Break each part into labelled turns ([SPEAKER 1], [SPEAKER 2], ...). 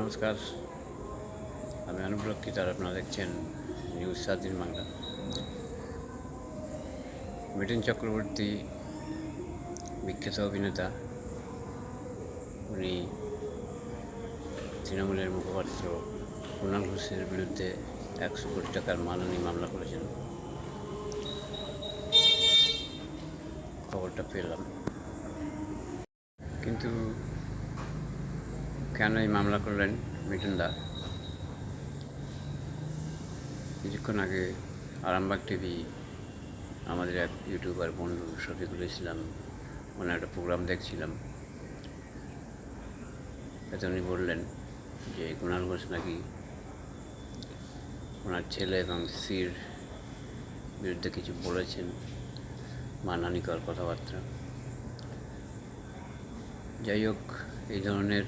[SPEAKER 1] নমস্কার। আমি অনুব্রত আর আপনারা দেখছেন নিউজ স্বাধীন বাংলা। মিঠুন চক্রবর্তী, বিখ্যাত অভিনেতা, উনি তৃণমূলের মুখপাত্র কুণাল ঘোষের বিরুদ্ধে একশো কোটি টাকার মানহানি মামলা করেছেন। খবরটা পেলাম। কিন্তু কেন এই মামলা করলেন মিঠুন দা কিছুক্ষণ আগে আরামবাগ টিভি আমাদের এক ইউটিউবার বন্ধু শফিকুল ইসলাম, ওনার একটা প্রোগ্রাম দেখছিলাম। এতে উনি বললেন যে কুণাল ঘোষ নাকি ওনার ছেলে এবং স্ত্রীর বিরুদ্ধে কিছু বলেছেন মানহানিকর কথাবার্তা। যাই হোক, এই ধরনের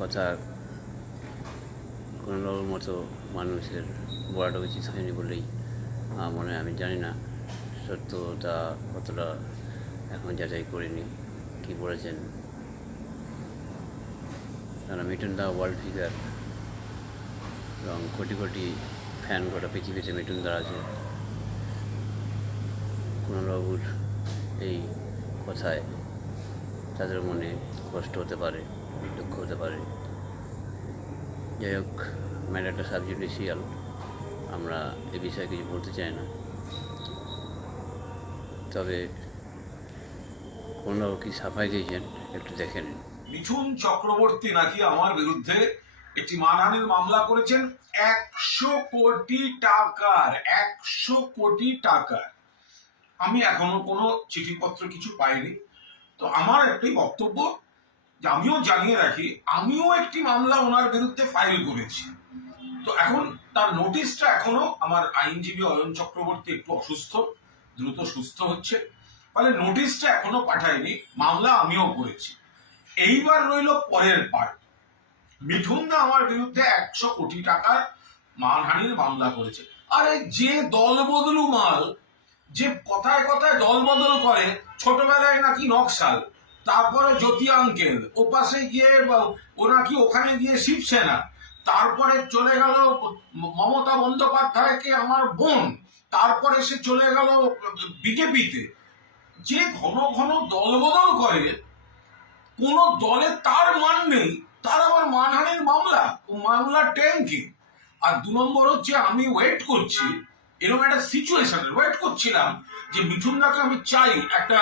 [SPEAKER 1] কথা কোনো মতো মানুষের বলাটা উচিত হয়নি বলেই মনে আমি জানি না সত্যতা কতটা এখন যাচাই করিনি, কি বলেছেন। তারা মিঠুন দা ওয়ার্ল্ড ফিগার এবং কোটি কোটি ফ্যান গোটা পৃথিবীতে মিঠুন দা আছে। কুণালবাবুর এই কথায় তাদের মনে কষ্ট হতে পারে। দুঃখ হতে পারে। যাই হোক, ম্যাটারটা সাবজুডিশিয়াল আমরা এ বিষয়ে কিছু বলতে চাই না। তবে কোনবাবু কি সাফাই দিয়েছেন একটু দেখে নিন।
[SPEAKER 2] মিঠুন চক্রবর্তী নাকি আমার বিরুদ্ধে একটি মানহানির মামলা করেছেন? একশো কোটি টাকার, একশো কোটি টাকার। আমি এখনও কোনো চিঠিপত্র কিছু পাইনি। তো আমার একটি বক্তব্য যে আমিও জানিয়ে রাখি, আমিও একটি মামলা ওনার বিরুদ্ধে ফাইল করেছি। তো এখন তার নোটিশটা এখনও আমার আইনজীবী অয়ন চক্রবর্তী একটু অসুস্থ, দ্রুত সুস্থ হচ্ছে। ফলে নোটিশটা এখনও পাঠায়নি, মামলা আমিও করেছি। এইবার রইল পরের পার্ট মিঠুন দা আমার বিরুদ্ধে একশো কোটি টাকার মানহানির মামলা করেছে। আরে যে দল বদলু মাল, যে কথায় কথায় দল বদল করে, ছোটবেলায় নাকি নকশাল। তারপরে জ্যোতি আঙ্কেল ও পাশে গিয়ে বা- ও নাকি ওখানে গিয়ে শিবসেনা? তারপরে চলে গেল মমতা বন্দ্যোপাধ্যায়কে আমার বোন। তারপরে সে চলে গেল বিজেপিতে। যে ঘন ঘন দল বদল করে, কোন দলে তার মান নেই। তার আবার মানহানির মামলা মামলা ট্যাঙ্কি আর দু নম্বর হচ্ছে আমি ওয়েট করছি, এরকম একটা সিচুয়েশনের ওয়েট করছিলাম যে মিঠুন দাকে আমি চাই একটা